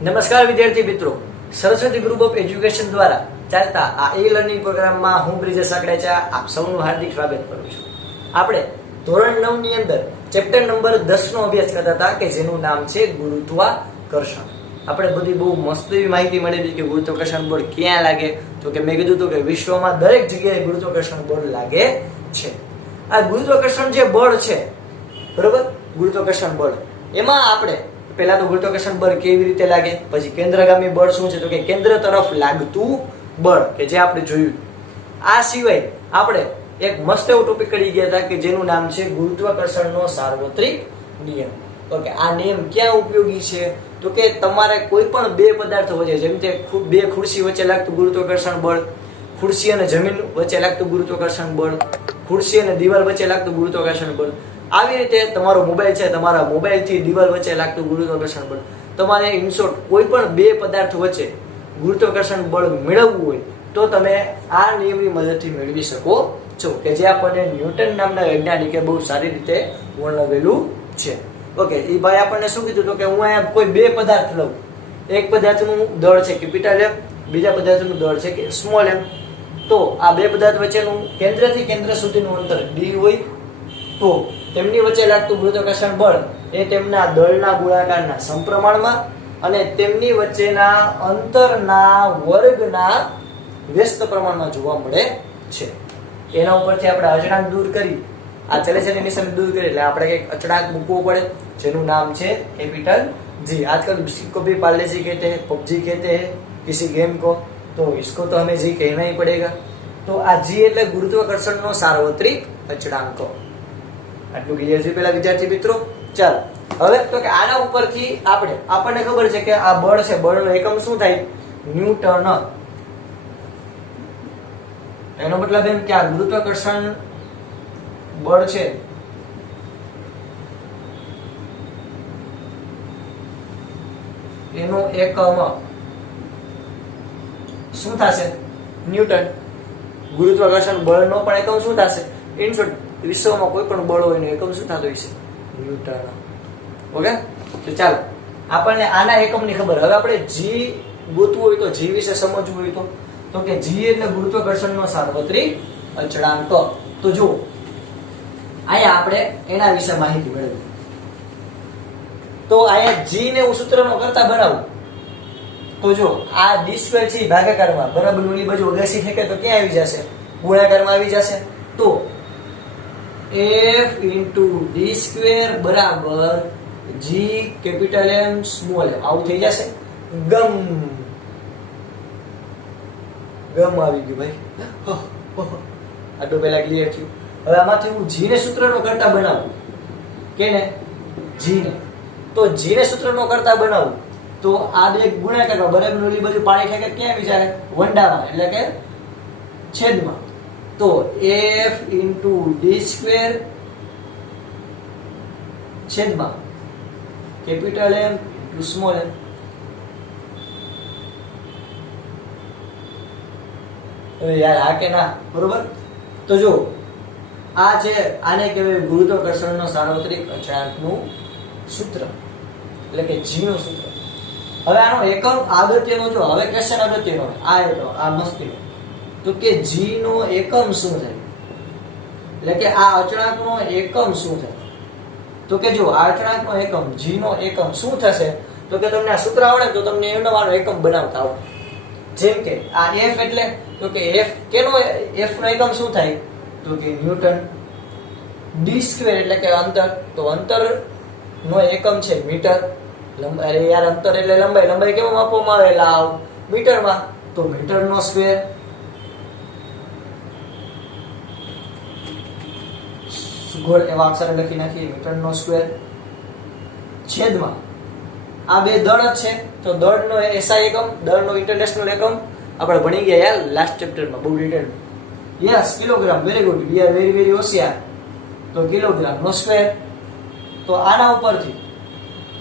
નમસ્કાર વિદ્યાર્થી મિત્રો, સરસ્વતી ગ્રુપ ઓફ એજ્યુકેશન દ્વારા ચાલતા આ લર્નિંગ પ્રોગ્રામમાં હું બ્રિજેશ સાકડેચા આપ સૌનું હાર્દિક સ્વાગત કરું છું. આપણે ધોરણ 9 ની અંદર ચેપ્ટર નંબર 10 નો અભ્યાસ કરતા હતા કે જેનું નામ છે ગુરુત્વાકર્ષણ. આપણે બધી બહુ મસ્ત એવી માહિતી મળેલી કે ગુરુત્વાકર્ષણ બળ ક્યાં લાગે, તો કે મેં કીધું હતું કે વિશ્વમાં દરેક જગ્યાએ ગુરુત્વાકર્ષણ બળ લાગે છે. આ ગુરુત્વાકર્ષણ જે બળ છે, બરોબર, ગુરુત્વાકર્ષણ બળ એમાં આપણે પહેલા તો ગુરુત્વાકર્ષણ બળ કેવી રીતે લાગે, પછી કેન્દ્રગામી બળ શું છે, તો કે કેન્દ્ર તરફ લાગતું બળ કે જે આપણે જોયું. આ સિવાય આપણે એક મસ્ત એવો ટોપિક કરી ગયા હતા કે જેનું નામ છે ગુરુત્વાકર્ષણનો સાર્વત્રિક નિયમ. ઓકે, આ નિયમ ક્યાં ઉપયોગી છે, તો કે તમારે કોઈ પણ બે પદાર્થો વચ્ચે, જેમ કે બે ખુરશી વચ્ચે લાગતું ગુરુત્વાકર્ષણ બળ, ખુરશી અને જમીન વચ્ચે લાગતું ગુરુત્વાકર્ષણ બળ, ખુરશી અને દિવાલ વચ્ચે લાગતું ગુરુત્વાકર્ષણ બળ, આવી રીતે તમારો મોબાઈલ છે, તમારા મોબાઈલથી દિવાલ વચ્ચે લાગતું ગુરુત્વાકર્ષણ બળ, તમારે ઇન શોર્ટ કોઈ પણ બે પદાર્થો વચ્ચે ગુરુત્વાકર્ષણ બળ મેળવવું હોય તો તમે આ નિયમની મદદથી મેળવી શકો છો, કે જે આપણને ન્યૂટન નામના વૈજ્ઞાનિકે બહુ સારી રીતે વર્ણવેલું છે. ઓકે, એ ભાઈ આપણને શું કીધું, તો કે હું અહીંયા કોઈ બે પદાર્થ લઉં, એક પદાર્થનું દળ છે કેપિટલ એમ, બીજા પદાર્થનું દળ છે કે સ્મોલ એમ, તો આ બે પદાર્થ વચ્ચેનું કેન્દ્રથી કેન્દ્ર સુધીનું અંતર d હોય તો તેમની વચ્ચે લાગતું ગુરુત્વાકર્ષણ બળ એ તેમના દળના ગુણાકારના સમપ્રમાણમાં અને તેમની વચ્ચેના અંતરના વર્ગના વ્યસ્ત પ્રમાણમાં જોવા મળે છે. એના ઉપરથી આપણે અચળાંક દૂર કરી, આ ચલે છે નિશાન દૂર કરી એટલે આપણે એક અચળાંક મૂકવો પડે જેનું નામ છે कैपिटल जी. आजकल किसी को भी पार्ले जी कहते हैं, पबजी कहते हैं किसी गेम को, तो इसको तो हमें जी कहना ही पड़ेगा. तो આ जी એટલે ગુરુત્વાકર્ષણનો સાર્વત્રિક અચળાંક. આટલું ક્લિયર છે પેલા વિદ્યાર્થી મિત્રો? ચાલો હવે તો કે આના ઉપરથી આપણને ખબર છે કે આ બળ છે, બળનો એકમ શું થાય? ન્યૂટન. એનો મતલબ એમ કે આ ગુરુત્વાકર્ષણ બળ છે એનો એકમ શું થશે? ન્યૂટન. ગુરુત્વાકર્ષણ બળનો પણ એકમ શું થશે? ઇન શોર્ટ વિશ્વમાં કોઈ પણ બળ હોય એનો એકમ શું થતો હોય છે? ન્યૂટન. ઓકે, તો ચાલો આપણને આના એકમની ખબર. હવે આપણે જી ગોતવું હોય તો, જી વિશે સમજવું હોય તો કે જી એટલે ગુરુત્વાકર્ષણનો સાર્વત્રિક અચળાંક. તો જો અહીંયા આપણે એના વિશે માહિતી મેળવી. તો અહીંયા જી ને હું સૂત્રનો કરતા બનાવું તો જો આ d² છે ભાગાકારમાં બરાબર ઓલી બાજુ અગાસી ફેંકે તો ક્યાં આવી જશે? ગુણાકારમાં આવી જશે. તો f * d² બરાબર g capital M small m આવું થઈ જશે. ગમ આવી ગયું ભાઈ. આટલું પહેલા ક્લિયર થયું. હવે આમાંથી હું g ને સૂત્રનો કરતા બનાવું, કેને? g ને. તો g ને સૂત્રનો કરતા બનાવું તો આ બે ગુણાકારમાં બરાબર ઓલી બાજુ પાણી ફેંકે ક્યાં આવી જાય? વંડામાં, એટલે કે છેદમાં. તો f * d² છેદમાં કેપિટલ M * સ્મોલ m. યાર આ કે ના? બરોબર. તો જો આ છે, આને કહેવાય ગુરુત્વાકર્ષણનો સાર્વત્રિક અચળાંકનું સૂત્ર, એટલે કે g નું સૂત્ર. હવે આનો એકમ અગત્યનો જો, હવે ક્વેશ્ચન અગત્યનો આ મસ્તીનો, તો કે g નો એકમ શું થાય? એટલે કે આ અચળાંકનો એકમ શું થાય? તો કે જો આ અચળાંકનો એકમ g નો એકમ શું થશે? તો કે તમને આ સૂત્ર આવડે તો તમને એનો આનો એકમ બનાવતા આવડે. જેમ કે આ f એટલે, તો કે f કેનો f નો એકમ શું થાય? તો કે ન્યૂટન. d² એટલે કે અંતર, તો અંતર નો એકમ છે મીટર. અરે યાર, અંતર એટલે લંબાઈ કેમાં માપવામાં આવે? લાવ મીટરમાં. તો મીટર નો સ્ક્વેર. ગોળ એવા અક્ષર લખી નાખીએ, મીટર નો સ્ક્વેર છેદમાં આ બે દળ જ છે તો દળનો SI એકમ, દળનો ઇન્ટરનેશનલ એકમ આપણે ભણી ગયા યાર લાસ્ટ ચેપ્ટરમાં બહુ detail. Yes, kilogram. Very good, we are very very હોશિયાર. તો કિલોગ્રામ નો સ્ક્વેર. તો આના ઉપરથી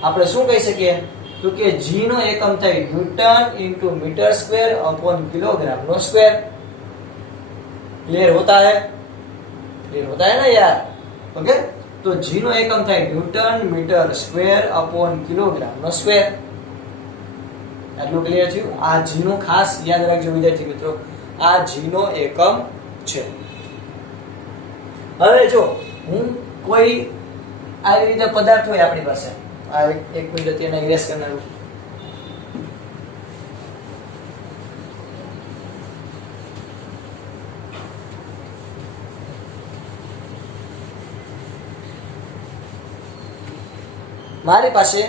આપણે શું કહી શકીએ? તો કે g નો એકમ થાય ન્યૂટન * મીટર સ્ક્વેર / કિલોગ્રામ નો સ્ક્વેર. क्लियर होता है? क्लियर होता है ना यार? ओके, तो g નો એકમ થાય newton metre square upon kilogram નો સ્ક્વેર. આટલું ક્લિયર થયું? આ g નો ખાસ યાદ રાખજો વિદ્યાર્થી મિત્રો, આ g નો એકમ છે. હવે જો હું કોઈ આવી રીતે પદાર્થ હોય આપણી પાસે, આ એક મિનિટ તેને ઇરેઝ કરનારું. મારી પાસે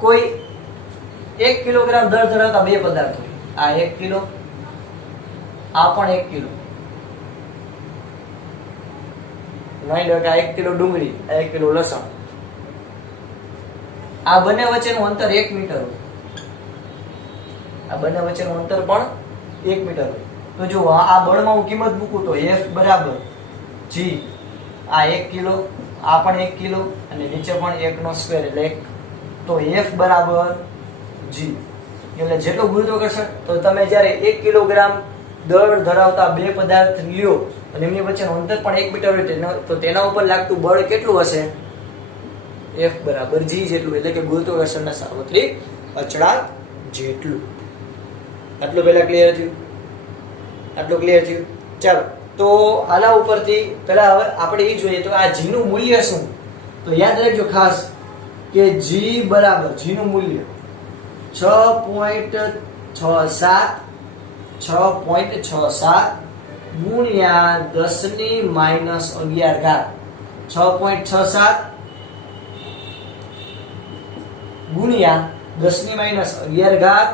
કોઈ 1 કિલોગ્રામ દર ધરાવતા બે પદાર્થ હોય. આ 1 કિલો, આ પણ 1 કિલો. માની લો કે આ 1 કિલો ડુંગળી, આ 1 કિલો લસણ. આ બંને વચ્ચેનું અંતર 1 મીટર હોય. આ બંને વચ્ચેનું અંતર પણ 1 મીટર હોય. તો જો આ બળમાં હું કિંમત મૂકું તો F બરાબર G, આ 1 કિલો, આ પણ 1 કિલો અને નીચે પણ 1 નો સ્ક્વેર એટલે 1. તો F બરાબર G. એટલે જેટલું ગુરુત્વાકર્ષણ, તો તમે જ્યારે 1 કિલોગ્રામ દળ ધરાવતા બે પદાર્થ લ્યો અને એમની વચ્ચેનું અંતર પણ 1 મીટર હોય તો તેના ઉપર લાગતું બળ કેટલું હશે? F બરાબર G જેટલું, એટલે કે ગુરુત્વાકર્ષણના સાર્વત્રિક અચળાંક જેટલું. આટલું પહેલા ક્લિયર થયું? આટલું ક્લિયર થયું? ચાલો, તો આના ઉપરથી પહેલા હવે આપણે એ જોઈએ તો આ G નું મૂલ્ય શું? તો યાદ રાખજો ખાસ કે G બરાબર G નું મૂલ્ય 6.67 ગુણ્યા 10 ની માઈનસ 11 ઘાત. 6.67 ગુણ્યા 10 ની માઈનસ 11 ઘાત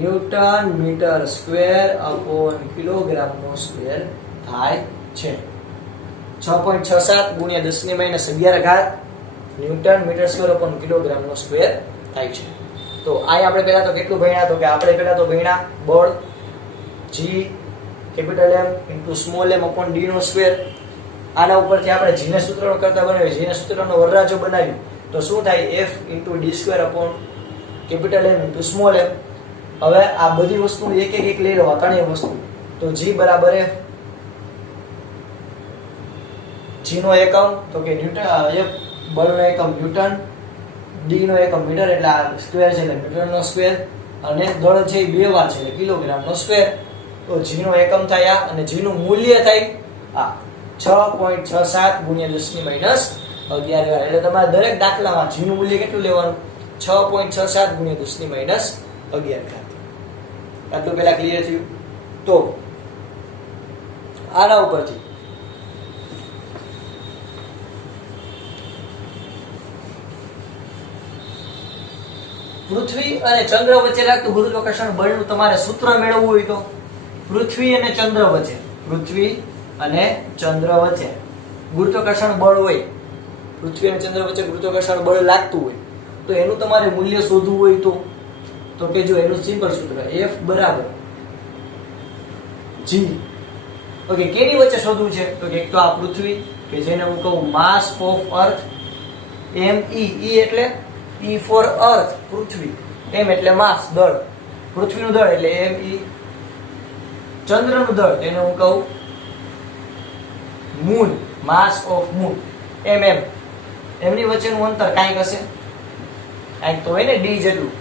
newton metre square upon kilogram નો સ્ક્વેર થાય છે. 6.67 ગુણ્યા 10 ની માઈનસ 11 ઘાત newton metre square upon kilogram નો સ્ક્વેર થાય છે. તો આ આપણે પહેલા તો કેટલું ભણ્યા? તો કે આપણે પહેલા તો ભણ્યા બળ G capital M into small m upon d નો સ્ક્વેર. આના ઉપરથી આપણે g ના સૂત્રનો કરતા બનાવ્યું, g ના સૂત્રનો વરરાજો બનાવ્યું તો શું થાય? F into d square upon capital M into small m. હવે આ બધી વસ્તુ એક એક લઈ લો, ત્રણેય વસ્તુ. તો g બરાબર F. g નો એકમ તો કે ન્યૂટન, F બળનો એકમ ન્યૂટન, d નો એકમ મીટર એટલે આ સ્ક્વેર છે એટલે મીટર નો સ્ક્વેર, અને દળ છે એ બે વાર છે એટલે કિલોગ્રામ નો સ્ક્વેર. તો g નો એકમ થાય આ, અને g નું મૂલ્ય થાય આ 6.67 ગુણ્યા 10 ની માઈનસ 11 વાર. એટલે તમારે દરેક દાખલામાં g નું મૂલ્ય કેટલું લેવાનું? 6.67 ગુણ્યા 10 ની માઈનસ 11 ઘાત. આટલું પહેલા ક્લિયર થયું? તો આના ઉપરથી પૃથ્વી અને ચંદ્ર વચ્ચે લાગતું ગુરુત્વાકર્ષણ બળનું તમારે સૂત્ર મેળવવું હોય તો પૃથ્વી અને ચંદ્ર વચ્ચે ગુરુત્વાકર્ષણ બળ હોય, પૃથ્વી અને ચંદ્ર વચ્ચે ગુરુત્વાકર્ષણ બળ લાગતું હોય તો એનું તમારે મૂલ્ય શોધવું હોય તો કે જો એનું સિમ્પલ સૂત્ર F બરાબર G. ઓકે, કેની વચ્ચે શોધવું છે? તો કે એક તો આ પૃથ્વી કે જેને હું કહું માસ of earth, M E, E એટલે E for earth Prithvi, M એટલે માસ દળ, પૃથ્વીનું દળ એટલે M E. ચંદ્રનું દળ એને હું કહું moon, mass of moon, M M. એમની વચ્ચેનું અંતર કાંઈક હશે, કાંઈક તો હોય ને D જેટલું.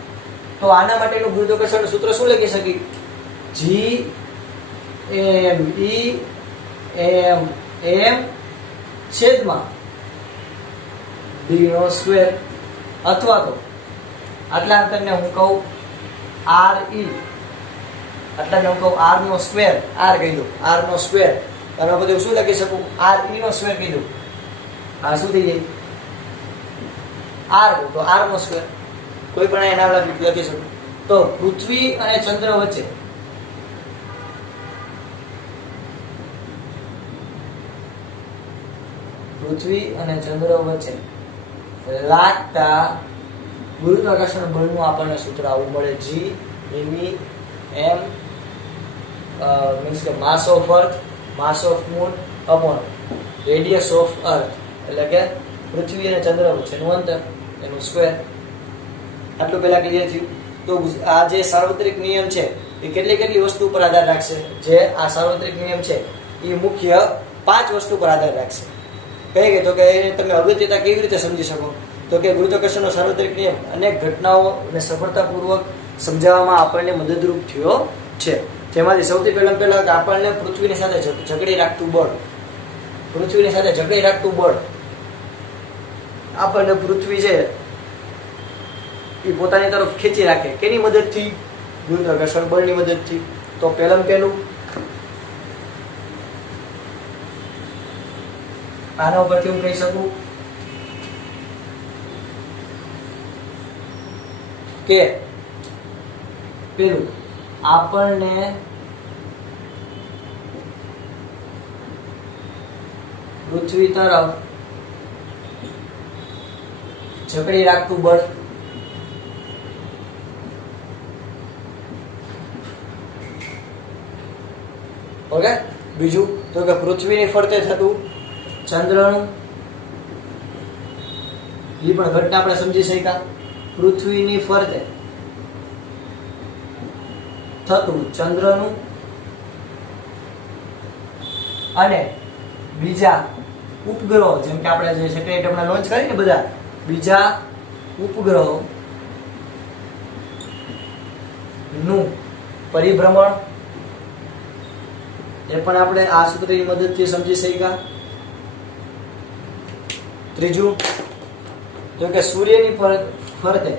તો આના માટેનું ગુરુત્વાકર્ષણનું સૂત્ર શું લખી શકી? G M E M M છેદમાં D નો સ્ક્વેર, અથવા તો આટલા અંતરને હું કહું R E, આટલાને હું કહું R નો સ્ક્વેર, R કહી દઉં R નો સ્ક્વેર. અને બધું શું લખી શકું? R E નો સ્ક્વેર કહી દઉં. આ શું થઈ જાય? R તો R નો સ્ક્વેર, કોઈ પણ એના લખી શકું. તો પૃથ્વી અને ચંદ્ર વચ્ચે લાગતા ગુરુત્વાકર્ષણ બળનું આપણને સૂત્ર આવું મળે G M મીન્સ કે માસ of earth, mass of moon upon radius of earth, એટલે કે પૃથ્વી અને ચંદ્ર વચ્ચેનું અંતર એનું સ્ક્વેર. આટલું પહેલા ક્લિયર થયું? તો આ જે સાર્વત્રિક નિયમ છે એ કેટલી વસ્તુ પર આધાર રાખશે? જે આ સાર્વત્રિક નિયમ છે એ મુખ્ય 5 વસ્તુ પર આધાર રાખશે. કઈ કે તો કે તમે અગત્યતા કેવી રીતે સમજી શકો? તો કે ગુરુત્વાકર્ષણનો સાર્વત્રિક નિયમ અનેક ઘટનાઓને સફળતાપૂર્વક સમજાવવામાં આપણને મદદરૂપ થયો છે. જેમાંથી સૌથી પહેલા આપણને પૃથ્વીની સાથે જકડી રાખતું બળ, પૃથ્વીની સાથે જકડી રાખતું બળ આપણને પૃથ્વી છે એ પોતાની તરફ ખેંચી રાખે. કેની મદદથી? ગુરુત્વાકર્ષણ બળની મદદથી. તો પહેલું આના ઉપરથી હું કહી શકું કે પેલું આપણને પૃથ્વી તરફ જકડી રાખતું બળ, ઓકે. બીજું તો કે પૃથ્વીની ફરતે થતું ચંદ્રનું, એ પણ ઘટના આપણે સમજી શક્યા. પૃથ્વીની ફરતે થતું ચંદ્રનું અને બીજા ઉપગ્રહો, જેમ કે આપણે જે સેટેલાઇટ હમણાં લોન્ચ કરીને બધા બીજા ઉપગ્રહો નું પરિભ્રમણ, એ પણ આપણે આ સૂત્રની મદદથી સમજી શક્યા. ત્રીજું તો કે સૂર્યની ફરતે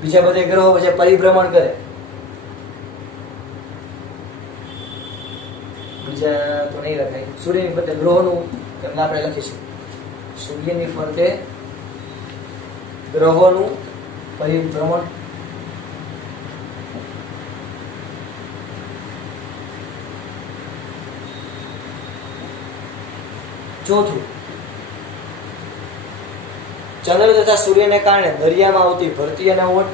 બીજા બધા ગ્રહો જે પરિભ્રમણ કરે, બીજા તો નહીં લખાય, સૂર્યની ફરતે ગ્રહોનું આપણે લખીશું, સૂર્યની ફરતે ગ્રહોનું પરિભ્રમણ. ચોથું, ચંદ્ર તથા સૂર્યને કારણે દરિયામાં આવતી ભરતી અને ઓટ.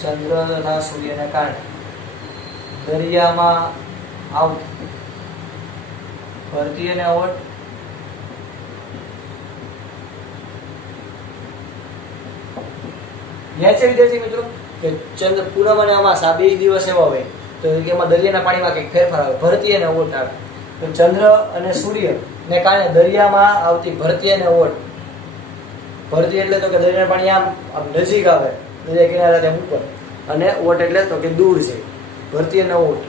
ચંદ્ર તથા સૂર્યને કારણે દરિયામાં આવતી ભરતી અને ઓટ. યાદ છે વિદ્યાર્થી મિત્રો કે ચંદ્ર પૂનમ અને અમાસ આ બે દિવસ એવા હોય તો એમાં દરિયાના પાણીમાં કંઈક ફેરફાર આવે, ભરતી અને ઓટ આવે. તો ચંદ્ર અને સૂર્ય ને કારણે દરિયામાં આવતી ભરતી અને ઓટ. ભરતી એટલે તો કે દરિયાના પાણી આમ નજીક આવે, દરિયા કિનારા તેમ ઉપર, અને ઓટ એટલે તો કે દૂર છે. ભરતી અને ઓટ.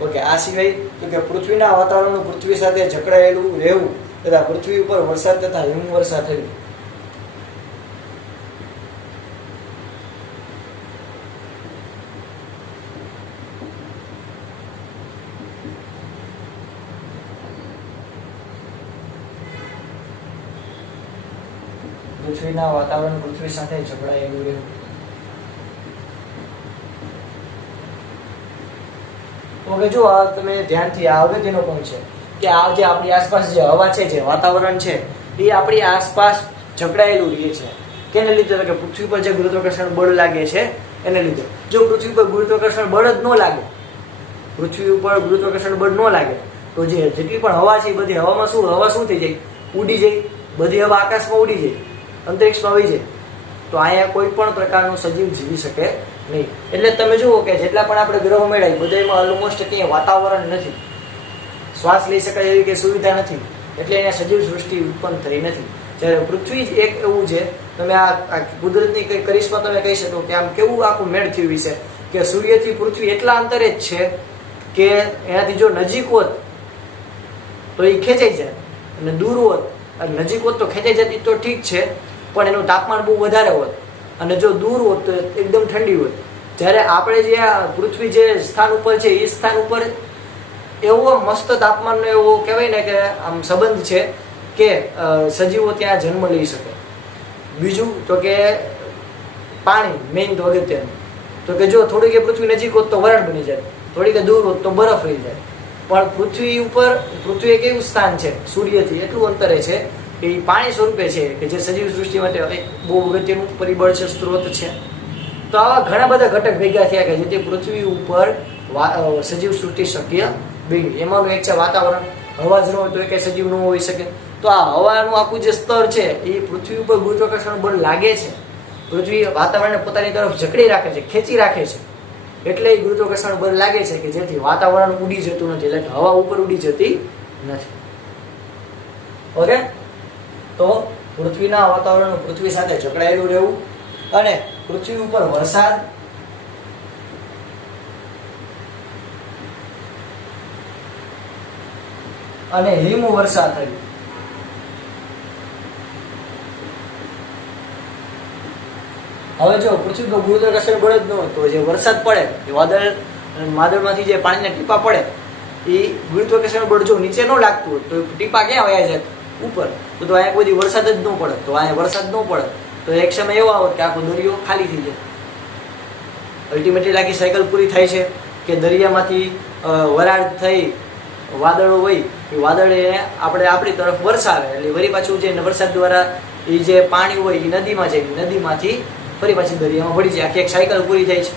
ઓકે. આ સિવાય તો કે પૃથ્વીના વાતાવરણનું પૃથ્વી સાથે જકડાયેલું રહેવું તથા પૃથ્વી ઉપર વરસાદ તથા હિમવર્ષા થવી. પૃથ્વીના વાતાવરણ પૃથ્વી સાથે જકડાયેલું રહેવું. ઓકે. જો આ તમે ધ્યાનથી આ અગત્યનો પોઈન્ટ છે કે આ જે આપણી આસપાસ જે હવા છે, જે વાતાવરણ છે, એ આપણી આસપાસ જકડાયેલું રહે છે. કેને લીધે? કે પૃથ્વી પર જે ગુરુત્વાકર્ષણ બળ લાગે છે એને લીધે. જો પૃથ્વી પર ગુરુત્વાકર્ષણ બળ જ ન લાગે, પૃથ્વી ઉપર ગુરુત્વાકર્ષણ બળ ન લાગે તો જે જેટલી પણ હવા છે એ બધી હવામાં હવા શું થઈ જાય? ઉડી જાય. બધી હવા આકાશમાં ઉડી જાય, અંતરિક્ષમાં વહી જાય. તો અહીંયા કોઈ પણ પ્રકારનું સજીવ જીવી શકે નહીં. એટલે તમે જુઓ કે જેટલા પણ આપણે ગ્રહો મેળવીએ બધામાં ઓલમોસ્ટ ક્યાંય વાતાવરણ નથી, શ્વાસ લઈ શકાય એવી કઈ સુવિધા નથી, એટલે અહીંયા સજીવ સૃષ્ટિ ઉત્પન્ન થઈ નથી. જ્યારે પૃથ્વી જ એક એવું છે, તમે આ કુદરતની કઈ કરિશ્મા તમે કહી શકો કે આમ કેવું આખું મેળ થયું છે કે સૂર્યથી પૃથ્વી એટલા અંતરે જ છે કે એનાથી જો નજીક હોત તો એ ખેંચાઈ જાય, અને દૂર હોત અને નજીક હોત તો ખેંચાઈ જતી તો ઠીક છે, પણ એનું તાપમાન બહુ વધારે હોત, અને જો દૂર હોત તો એકદમ ઠંડી હોત. જ્યારે આપણે જે આ પૃથ્વી જે સ્થાન ઉપર છે એ સ્થાન ઉપર એવો મસ્ત તાપમાનનો એવો કહેવાય ને કે આમ સંબંધ છે કે સજીવો ત્યાં જન્મ લઈ શકે. બીજું તો કે પાણી, મેઇન તો અગત્યનું તો કે જો થોડીક એ પૃથ્વી નજીક હોત તો વરાળ બની જાય, થોડીક દૂર હોત તો બરફ રહી જાય. પણ પૃથ્વી એક એવું સ્થાન છે સૂર્યથી એટલું અંતરે છે કે એ પાણી સ્વરૂપે છે કે જે સજીવ સૃષ્ટિ માટે એક બહુ અગત્યનું પરિબળ છે, સ્ત્રોત છે. તો આવા ઘણા બધા ઘટક ભેગા થયા કે જેથી પૃથ્વી ઉપર સજીવ સૃષ્ટિ શક્ય બની. એમાંનું એક છે વાતાવરણ. હવા જ ન હોય તો એ કઈ સજીવ ન હોઈ શકે. તો આ હવાનું આખું જે સ્તર છે એ પૃથ્વી ઉપર ગુરુત્વાકર્ષણ બળ લાગે છે, પૃથ્વી વાતાવરણને પોતાની તરફ જકડી રાખે છે, ખેંચી રાખે છે, એટલે ગુરુત્વાકર્ષણ બળ લાગે છે કે જેથી વાતાવરણ ઉડી જતું નથી, એટલે હવા ઉપર ઉડી જતી નથી. ઓકે, તો પૃથ્વીના વાતાવરણ પૃથ્વી સાથે જકડાયેલું રહેવું અને પૃથ્વી ઉપર વરસાદ અને હિમવર્ષા થવી. હવે જો પૃથ્વી પર ગુરુત્વાકર્ષણ બળ જ ન હોય તો જે વરસાદ પડે એ વાદળમાંથી જે પાણીના ટીપા પડે એ ગુરુત્વાકર્ષણ બળ જો નીચે ન લાગતું હોય તો ટીપા ક્યાં વયા જાય? ઉપર. તો અહીંયા કોઈ વરસાદ જ ન પડે, તો અહીંયા વરસાદ ન પડે તો એક સમય એવો આવે કે આખો દરિયો ખાલી થઈ જાય. અલ્ટિમેટલી આખી સાયકલ પૂરી થાય છે કે દરિયામાંથી વરાળ થઈ વાદળો હોય, એ વાદળ આપણે આપણી તરફ વરસાવે એટલે વળી પાછું જે વરસાદ દ્વારા એ જે પાણી હોય એ નદીમાં જાય, નદીમાંથી ફરી પાછી દરિયામાં ભળી જાય, આખી એક સાયકલ પૂરી થાય છે.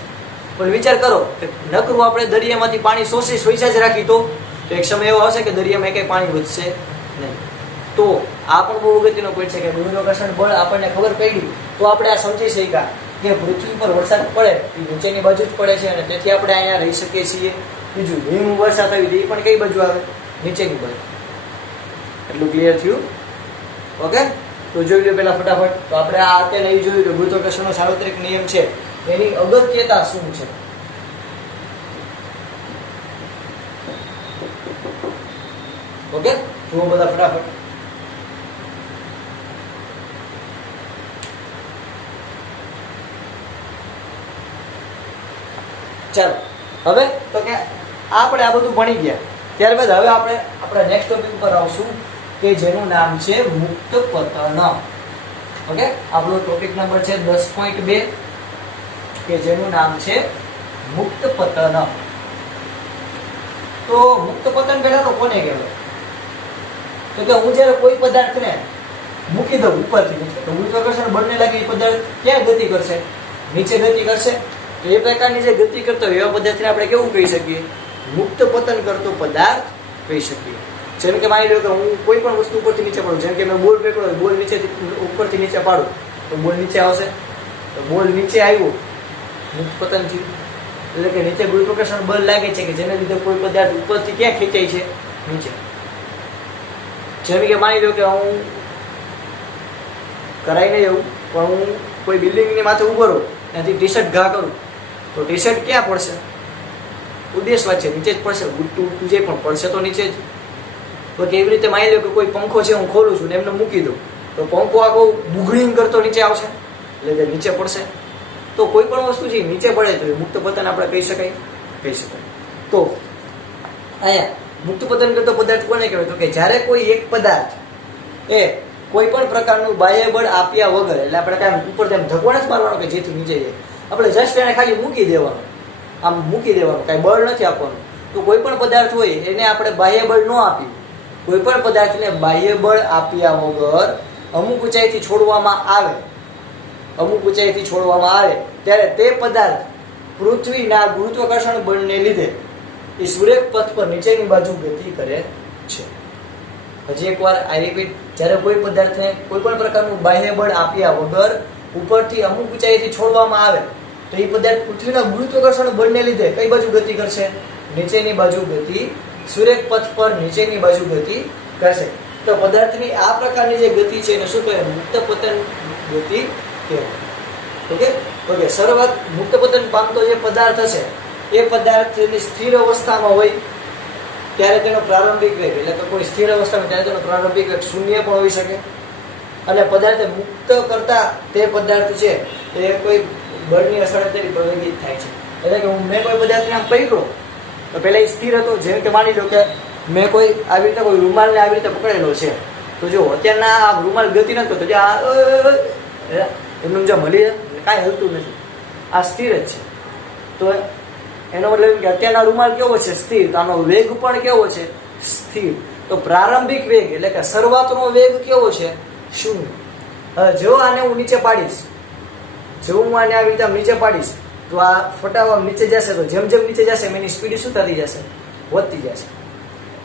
પણ વિચાર કરો કે નકરું આપણે દરિયામાંથી પાણી શોષી જ રાખી તો એક સમય એવો આવશે કે દરિયામાં કંઈ પાણી વધશે નહીં. તો આ પણ બહુ અગત્યનો પોઈન્ટ છે કે ગુરુત્વાકર્ષણ બળ આપણને ખબર પડી તો આપણે આ સમજી શક્યા કે પૃથ્વી પર વરસાદ પડે એ નીચેની બાજુ જ પડે છે અને તેથી આપણે અહીંયા રહી શકીએ છીએ. બીજું હિમવર્ષા થવી એ પણ કઈ બાજુ આવે? નીચેની બાજુ. એટલું ક્લિયર થયું? ઓકે, તો જોઈ લો પહેલા ફટાફટ. તો આપણે આ અત્યારે એ જોયું કે ગુરુત્વાકર્ષણનો સાર્વત્રિક નિયમ છે એની અગત્યતા શું છે. ઓકે, જુઓ બધા ફટાફટ. ચાલો હવે તો કે આપણે આ બધું ભણી ગયા, ત્યારબાદ હવે આપણે આપણા નેક્સ્ટ ટોપિક ઉપર આવશું કે જેનું નામ છે મુક્ત પતન. ઓકે, આપણો ટોપિક નંબર છે 10.2 કે જેનું નામ છે મુક્ત પતન. તો મુક્ત પતન પહેલા તો કોને કહેવાય? તો કે હું જ્યારે કોઈ પદાર્થને મૂકી દઉં ઉપરથી નીચે તો ગુરુત્વાકર્ષણ બળને લાગે એ પદાર્થ ક્યાં ગતિ કરશે? નીચે ગતિ કરશે. તો એ પ્રકારની જે ગતિ કરતો હોય એવા પદાર્થને આપણે કેવું કહી શકીએ? મુક્ત પતન કરતો પદાર્થ કહી શકીએ. જેમ કે માની લો કે હું કોઈ પણ વસ્તુ ઉપરથી નીચે પાડું, જેમ કે મેં બોલ પકડ્યો, બોલ નીચેથી ઉપરથી નીચે પાડું તો બોલ નીચે આવશે. તો બોલ નીચે આવ્યો, મુક્ત પતન થયું. એટલે કે નીચે ગુરુત્વાકર્ષણ બળ લાગે છે કે જેને લીધે કોઈ પદાર્થ ઉપરથી ક્યાં ખેંચાય છે? નીચે. જેમ કે માની લો કે હું કરાઈ નહીં એવું પણ હું કોઈ બિલ્ડિંગની માથે ઉભો રહું, ત્યાંથી ટી શર્ટ ઘા કરું તો ટી શર્ટ ક્યાં પડશે? ઉદ્દેશ વાત છે નીચે જ પડશે. ઉડતું જે પણ પડશે તો નીચે જ. તો કેવી રીતે માની લો કે કોઈ પંખો છે હું ખોલું છું ને એમને મૂકી દઉં તો પંખો આખો બુઘડીંગ કરતો નીચે આવશે એટલે કે નીચે પડશે. તો કોઈ પણ વસ્તુ છે નીચે પડે તો એ મુક્ત પતન આપણે કહી શકાય. તો અહીંયા મુક્ત પતન કરતો પદાર્થ કોને કહેવાય? તો કે જ્યારે કોઈ એક પદાર્થ એ કોઈ પણ પ્રકારનું બાહ્ય બળ આપ્યા વગર, એટલે આપણે કાંઈ ઉપર તેમ ધકવાણ જ મારવાનો કે જેથી નીચે જાય, આપણે જસ્ટ એને ખાલી મૂકી દેવાનું, આમ મૂકી દેવાનું, કાંઈ બળ નથી આપવાનું. તો કોઈ પણ પદાર્થ હોય એને આપણે બાહ્ય બળ ન આપ્યું, કોઈ પણ પદાર્થને બાહ્ય બળ આપ્યા વગર અમુક ઊંચાઈથી છોડવામાં આવે ત્યારે તે પદાર્થ પૃથ્વીના ગુરુત્વાકર્ષણ બળને લીધે એ સૂર્ય પથ પર નીચેની બાજુ ગતિ કરે છે. હજી એકવાર આઈ રિપીટ, જ્યારે કોઈ પદાર્થને કોઈ પણ પ્રકારનું બાહ્ય બળ આપ્યા વગર ઉપરથી અમુક ઊંચાઈથી છોડવામાં આવે તો એ પદાર્થ પૃથ્વીના ગુરુત્વાકર્ષણ બળને લીધે કઈ બાજુ ગતિ કરશે? નીચેની બાજુ ગતિ, સૂર્ય પથ પર નીચેની બાજુ ગતિ કરશે. તો પદાર્થની આ પ્રકારની જે ગતિ છે એને શું કહેવાય? મુક્ત પતન ગતિ કહેવાય. ઓકે, શરૂઆત મુક્ત પતન પામતો જે પદાર્થ હશે એ પદાર્થની સ્થિર અવસ્થામાં હોય ત્યારે તેનો પ્રારંભિક વેગ, એટલે કે કોઈ સ્થિર અવસ્થામાં ત્યારે તેનો પ્રારંભિક વેગ શૂન્ય પણ હોઈ શકે. અને પદાર્થને મુક્ત કરતા તે પદાર્થ છે એ કોઈ બળની અસરથી પ્રવેગિત થાય છે. એટલે કે મેં કોઈ પદાર્થને આમ પકડ્યો તો પહેલા એ સ્થિર હતો. જેમ કે માની લો કે મેં કોઈ આવી રીતે કોઈ રૂમાલને આવી રીતે પકડેલો છે તો જો અત્યારના આ રૂમાલ ગતિ નથી કરતો, જો આ એમનું જે મળી કાંઈ હલતું નથી, આ સ્થિર જ છે. તો એનો મતલબ કે અત્યારના રૂમાલ કેવો છે? સ્થિર. તો આનો વેગ પણ કેવો છે? સ્થિર. તો પ્રારંભિક વેગ એટલે કે શરૂઆતનો વેગ કેવો છે? શૂન્ય. હવે જો આને હું નીચે પાડીશ, જો હું આને આવી રીતે નીચે પાડીશ તો આ ફટાફટ નીચે જશે. તો જેમ જેમ નીચે જશે એની સ્પીડ શું થતી જશે? વધતી જશે.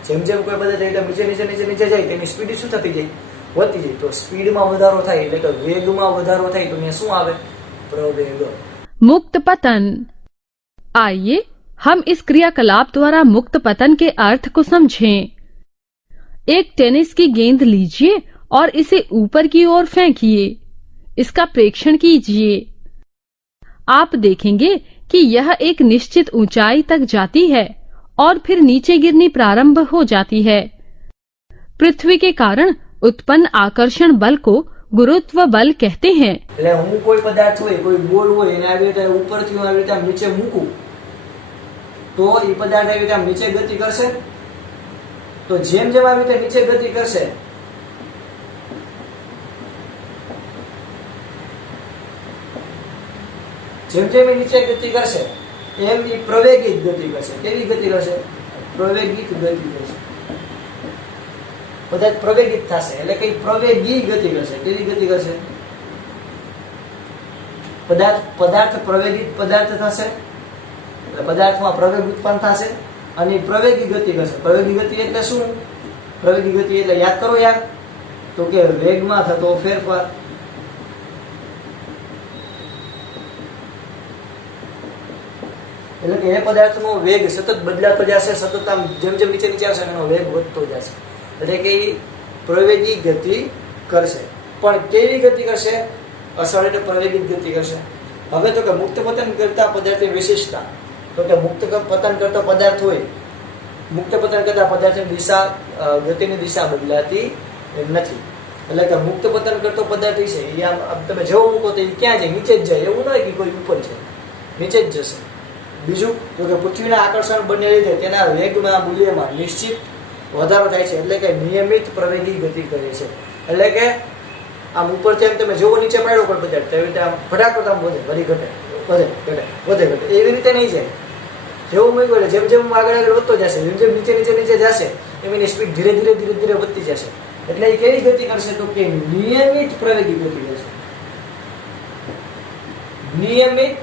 જેમ જેમ કોઈ પદાર્થ એકદમ નીચે નીચે નીચે નીચે જાય તેની સ્પીડ શું થતી જાય? વધતી જાય. તો સ્પીડમાં વધારો થાય એટલે કે વેગમાં વધારો થાય તો અહીંયા શું આવે? प्रवेग. मुक्त पतन। आइए हम इस क्रियाकलाप द्वारा मुक्त पतन के अर्थ को समझें। एक टेनिस की गेंद लीजिए और इसे ऊपर की ओर फेंकिए। इसका प्रेक्षण कीजिए। आप देखेंगे कि यह एक निश्चित ऊंचाई तक जाती है और फिर नीचे गिरनी प्रारंभ हो जाती है। पृथ्वी के कारण उत्पन्न आकर्षण बल को गुरुत्व बल कहते हैं। એટલે હું કોઈ પદાર્થ હોય, કોઈ બોલ હોય એને આવી રીતે ઉપરથી હું આવી રીતે આમ નીચે મૂકું તો એ પદાર્થ આવી રીતે આમ નીચે ગતિ કરશે. તો જેમ જેમ આવી રીતે નીચે ગતિ કરશે જેમ જેમ એ નીચે ગતિ કરશે એમ એ પ્રવેગિત ગતિ કરશે. કેવી ગતિ કરશે? પ્રવેગિત ગતિ કરશે. પદાર્થ પ્રવેગિત થશે એટલે કે પ્રવેગી ગતિ કરશે. કેવી ગતિ કરશે? પદાર્થ પ્રવેગિત પદાર્થ થશે એટલે પદાર્થમાં પ્રવેગ ઉત્પન્ન થશે અને પ્રવેગી ગતિ કરશે. પ્રવેગી ગતિ એટલે શું? પ્રવેગી ગતિ એટલે યાદ કરો યાર, તો કે વેગમાં થતો ફેરફાર. એટલે કે એ પદાર્થનો વેગ સતત બદલાતો જશે, સતત આમ જેમ જેમ નીચે નીચે આવશે એનો વેગ વધતો જશે. એટલે કે પ્રવેગી ગતિ કરશે. પણ કેવી ગતિ કરશે? અસર એટલે પ્રવેગિત ગતિ કરશે. હવે તો કે મુક્ત પતન કરતા પદાર્થની વિશેષતા, તો કે મુક્ત પતન કરતો પદાર્થ હોય, મુક્ત પતન કરતા પદાર્થની દિશા, ગતિની દિશા બદલાતી નથી. એટલે કે મુક્ત પતન કરતો પદાર્થ છે એ આમ તમે જેવો મૂકો તો એ ક્યાં જાય? નીચે જ જાય. એવું ન હોય કે કોઈ ઉપર છે, નીચે જ જશે. બીજું તો કે પૃથ્વીના આકર્ષણ બને લીધે તેના વેગમાં મૂલ્યમાં નિશ્ચિત વધારો થાય છે. એટલે કે નિયમિત પ્રવેગી ગતિ કરે છે. એટલે કે આમ ઉપરથી એમ તમે જેવો નીચે પાડ્યો પણ પદાર્થ તેવી રીતે આમ ફટાફટ આમ વધે, વળી ઘટે, વધે ઘટે, વધે ઘટે, એવી રીતે નહીં જાય. જેવું મૂક્યું એટલે જેમ જેમ આગળ આગળ વધતો જશે, જેમ જેમ નીચે નીચે નીચે જશે એમ એની સ્પીડ ધીરે ધીરે ધીરે ધીરે વધતી જશે. એટલે એ કેવી ગતિ કરશે? તો કે નિયમિત પ્રવેગી ગતિ કરશે. નિયમિત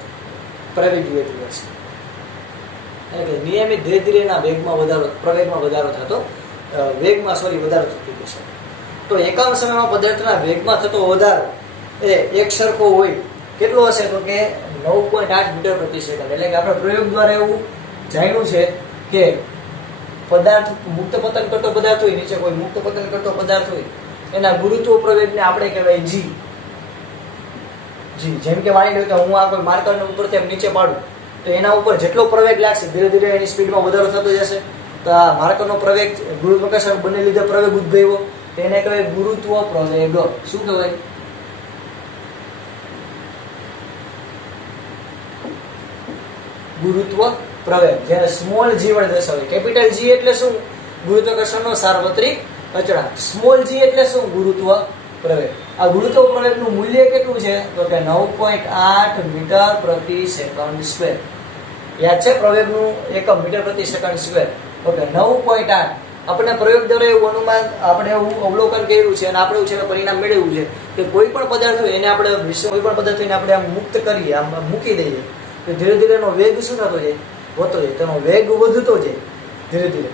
પ્રવેગી ગતિ કરશે. એટલે કે નિયમિત ધીરે ધીરે એના વેગમાં વધારો, પ્રવેગમાં વધારો થતો, વધારો થતો જશે. તો એકાંત સમયમાં પદાર્થના વેગમાં થતો વધારો એ એક સરખો હોય. કેટલો હશે? તો કે 9.8 મીટર પ્રતિ સેકન્ડ. એટલે કે આપણે પ્રયોગ દ્વારા એવું જાણ્યું છે કે પદાર્થ મુક્ત પતન કરતો પદાર્થ હોય, નીચે કોઈ મુક્ત પતન કરતો પદાર્થ હોય, એના ગુરુત્વ પ્રવેગને આપણે કહેવાય જી. જેમ કે માની લો કે હું આ કોઈ માર્કરને ઉપરથી નીચે પાડું તો એના ઉપર જેટલો પ્રવેગ લાગશે ધીરે ધીરે એની સ્પીડમાં વધારો થતો જશે. તો આ માર્કરનો પ્રવેગ ગુરુત્વાકર્ષણ બને લીધે પ્રવેગ ઉદ્ભવ્યો, તેને કહેવાય ગુરુત્વ પ્રવેગ. શું કહેવાય? ગુરુત્વ પ્રવેગ. જેને સ્મોલ જી વડે દર્શાવે. કેપિટલ જી એટલે શું? ગુરુત્વાકર્ષણનો સાર્વત્રિક અચળાંક. સ્મોલ જી એટલે શું? ગુરુત્વ પ્રવેગ. આ ગુરુત્વ પ્રવેગનું મૂલ્ય કેટલું છે? તો કે 9.8 મીટર પ્રતિ સેકન્ડ સ્ક્વેર. યાદ છે પ્રવેગનું એકમ મીટર પ્રતિ સેકન્ડ સ્ક્વેર. ઓકે, 9.8. આપણે પ્રયોગ દ્વારા એવું અનુમાન, આપણે એવું અવલોકન કર્યું છે અને આપણે છે પરિણામ મેળવ્યું છે કે કોઈ પણ પદાર્થ હોય એને આપણે કોઈ પણ પદાર્થ હોય આપણે આમ મુક્ત કરીએ, આમ મૂકી દઈએ તો ધીરે ધીરે એનો વેગ શું થતો જાય? વધતો જાય. તેનો વેગ વધતો જાય ધીરે ધીરે.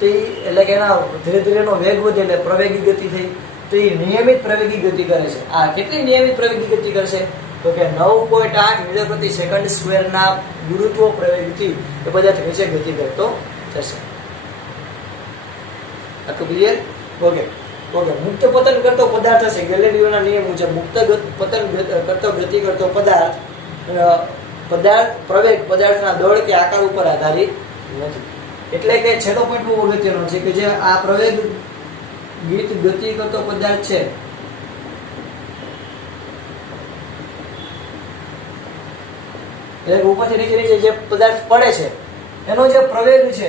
તે એટલે કે એના ધીરે ધીરે એનો વેગ વધે એટલે પ્રવેગી ગતિ થઈ. તો એ નિયમિત પ્રવેગી ગતિ કરે છે. આ કેટલી નિયમિત પ્રવેગી ગતિ કરશે? તો કે 9.8 મીટર પ્રતિ સેકન્ડ સ્ક્વેરના ગુરુત્વ પ્રવેગથી એ પદાર્થ નીચે ગતિ કરતો થશે. આટલું ક્લિયર? ઓકે. મુક્ત પતન કરતો પદાર્થ હશે ગેલેલિયોના નિયમ મુજબ મુક્ત પતન કરતો ગતિ કરતો પદાર્થ પ્રવેગ પદાર્થના દળ કે આકાર ઉપર આધારિત નથી. એટલે કે છેલ્લો પોઈન્ટ બહુ અગત્યનો છે કે જે આ પ્રવેગ ગતિ કરતો પદાર્થ છે એટલે ઉપરથી નીચે નીચે જે પદાર્થ પડે છે એનો જે પ્રવેગ છે,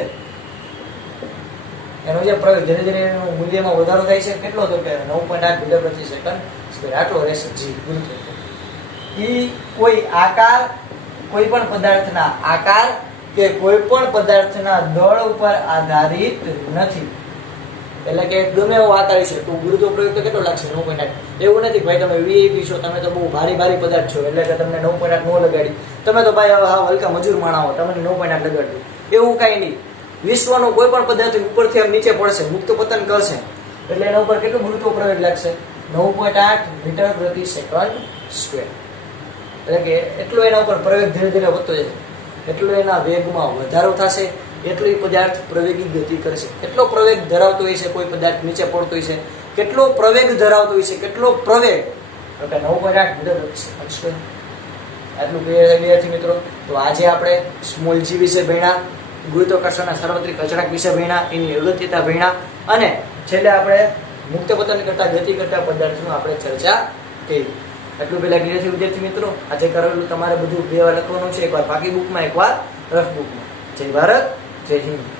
એનો જે પ્રવેગ ધીરે ધીરે એનું મૂલ્યમાં વધારો થાય છે. કેટલો? તો કે 9.8 મીટર પ્રતિ સેકન્ડ સ્ક્વેર. આટલો રહેશે જી ગુરુત્વ. ઈ કોઈ આકાર, કોઈ પણ પદાર્થના આકાર કે કોઈ પણ પદાર્થના દળ ઉપર આધારિત નથી. એટલે કે ગમે એવો આકાર છે તો ગુરુત્વ પ્રયોગ તો કેટલો લાગશે? 9.8. એવું નથી ભાઈ તમે વીઆઈપી છો, તમે તો બહુ ભારી પદાર્થ છો એટલે કે તમને 9.8 નો લગાડી. તમે તો ભાઈ હા હલકા મજૂર માણા હો, તમને 9.8 લગાડી. એવું કાંઈ નહીં. વિશ્વનો કોઈ પણ પદાર્થ ઉપરથી આમ નીચે પડશે, મુક્ત પતન કરશે એટલે એના ઉપર કેટલું ગુરુત્વ પ્રવેગ લાગશે? 9.8 મીટર પ્રતિ સેકન્ડ સ્ક્વેર. એટલે કે એટલો એના ઉપર પ્રવેગ ધીરે ધીરે વધતો જશે, એટલો એના વેગમાં વધારો થશે, એટલો એ પદાર્થ પ્રવેગી ગતિ કરશે. કેટલો પ્રવેગ ધરાવતો હોય છે કોઈ પદાર્થ નીચે પડતો હોય છે, કેટલો પ્રવેગ ધરાવતો હોય છે, કેટલો પ્રવેગ? એટલે 9.8 મીટર પ્રતિ સેકન્ડ સ્ક્વેર. આટલું વિદ્યાર્થી મિત્રો. તો આજે આપણે સ્મોલ જી વિશે ભણ્યા, ગુરુત્વાકર્ષણના સાર્વત્રિક અચળાંક વિશે ભણ્યા, એની અગત્યતા ભણ્યા, અને છેલ્લે આપણે મુક્ત પતન કરતા ગતિ કરતા પદાર્થનું આપણે ચર્ચા કરી. એટલું પહેલા વિદ્યાર્થી મિત્રો, આજે કરેલું તમારે બધું બે વાર લખવાનું છે, એકવાર પાકી બુકમાં, એકવાર રફ બુકમાં. જય ભારત, જય હિન્દ.